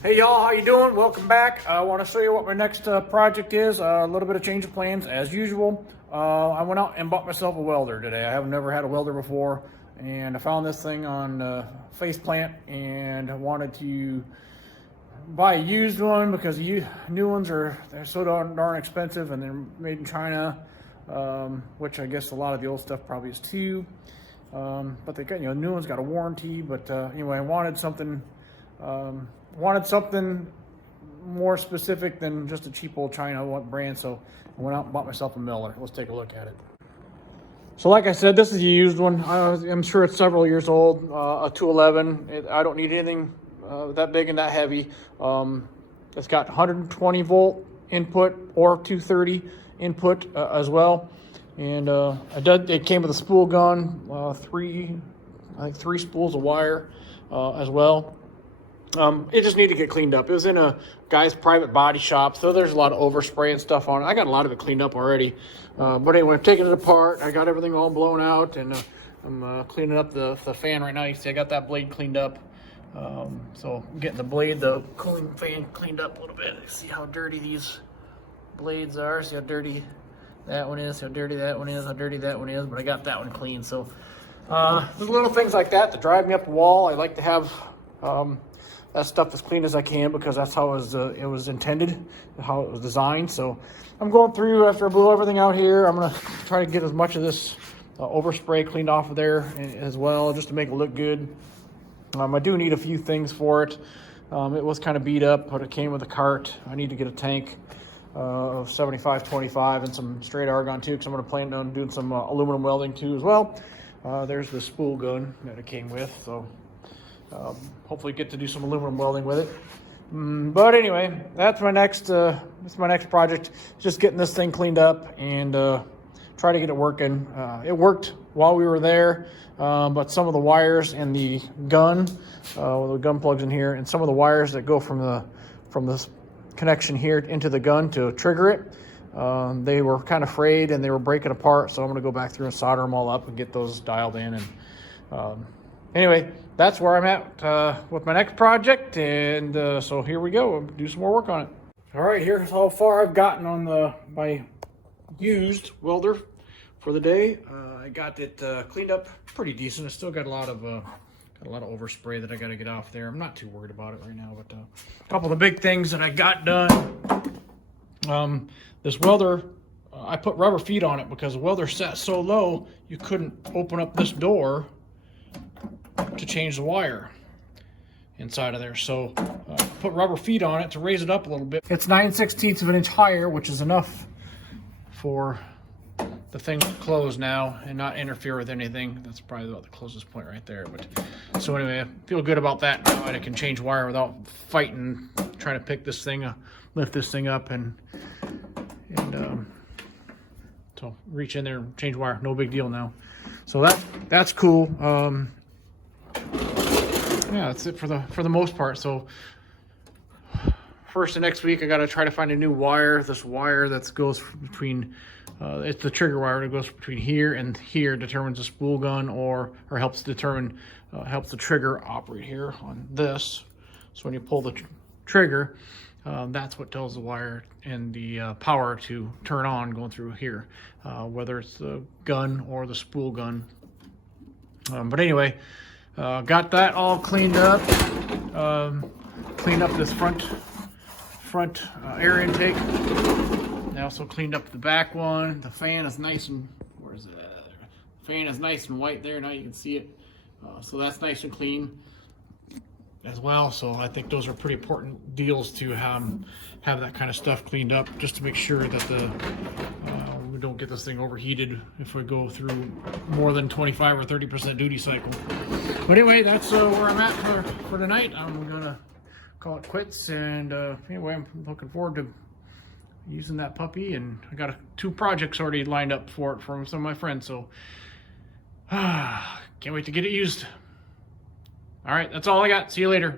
Hey y'all, how you doing? Welcome back. I want to show you what my next project is. A little bit of change of plans as usual. I went out and bought myself a welder today. I have never had a welder before, and I found this thing on Faceplant, and I wanted to buy a used one because new ones they're so darn expensive, and they're made in China, which I guess a lot of the old stuff probably is too. But they got, new ones got a warranty. But anyway, I wanted something. Wanted something more specific than just a cheap old China brand, so I went out and bought myself a Miller. Let's take a look at it. So like I said, this is a used one. I'm sure it's several years old, a 211. I don't need anything that big and that heavy. It's got 120 volt input or 230 input as well. And it came with a spool gun, three spools of wire as well. It just needed to get cleaned up. It was in a guy's private body shop, so there's a lot of overspray and stuff on it. I got a lot of it cleaned up already. But anyway, I'm taking it apart. I got everything all blown out, and I'm cleaning up the fan right now. You see I got that blade cleaned up. So I'm getting the cooling fan cleaned up a little bit. See how dirty these blades are. See how dirty that one is, how dirty that one is, how dirty that one is. But I got that one clean. So there's little things like that to drive me up the wall. I like to have that stuff as clean as I can, because that's how it was intended, how it was designed. So I'm going through, after I blew everything out here, I'm going to try to get as much of this overspray cleaned off of there as well, just to make it look good. I do need a few things for it. It was kind of beat up, but it came with a cart. I need to get a tank of 75-25 and some straight argon too, because I'm going to plan on doing some aluminum welding too as well. There's the spool gun that it came with, so hopefully get to do some aluminum welding with it. But anyway, that's my next project. Just getting this thing cleaned up and try to get it working. It worked while we were there, but some of the wires and the gun plugs in here, and some of the wires that go from this connection here into the gun to trigger it, they were kind of frayed and they were breaking apart. So I'm going to go back through and solder them all up and get those dialed in. And anyway, that's where I'm at with my next project, and so here we go. I'll do some more work on it. All right, here's how far I've gotten on my used welder for the day. I got it cleaned up pretty decent. I still got a lot of overspray that I got to get off there. I'm not too worried about it right now, but a couple of the big things that I got done. This welder, I put rubber feet on it because the welder sat so low you couldn't open up this door to change the wire inside of there. So put rubber feet on it to raise it up a little bit. It's 9/16 of an inch higher, which is enough for the thing to close now and not interfere with anything. That's probably about the closest point right there. But so anyway, I feel good about that now, and I can change wire without fighting, trying to pick this thing, lift this thing up, and so reach in there and change wire. No big deal now. So that's cool. Yeah, that's it for the most part. So first of next week, I got to try to find a new wire. This wire that goes between, it's the trigger wire that goes between here and here, determines the spool gun, or helps determine, helps the trigger operate here on this. So when you pull the trigger, that's what tells the wire and the power to turn on going through here, whether it's the gun or the spool gun. But anyway, got that all cleaned up. Cleaned up this front air intake. I also cleaned up the back one. The fan is nice and, where's it? The fan is nice and white there. Now you can see it. So that's nice and clean as well. So I think those are pretty important deals to have that kind of stuff cleaned up, just to make sure that we don't get this thing overheated if we go through more than 25 or 30% duty cycle. But anyway, that's where I'm at for tonight. I'm gonna call it quits, and anyway, I'm looking forward to using that puppy, and I got 2 projects already lined up for it from some of my friends, so can't wait to get it used. All right, that's all I got. See you later.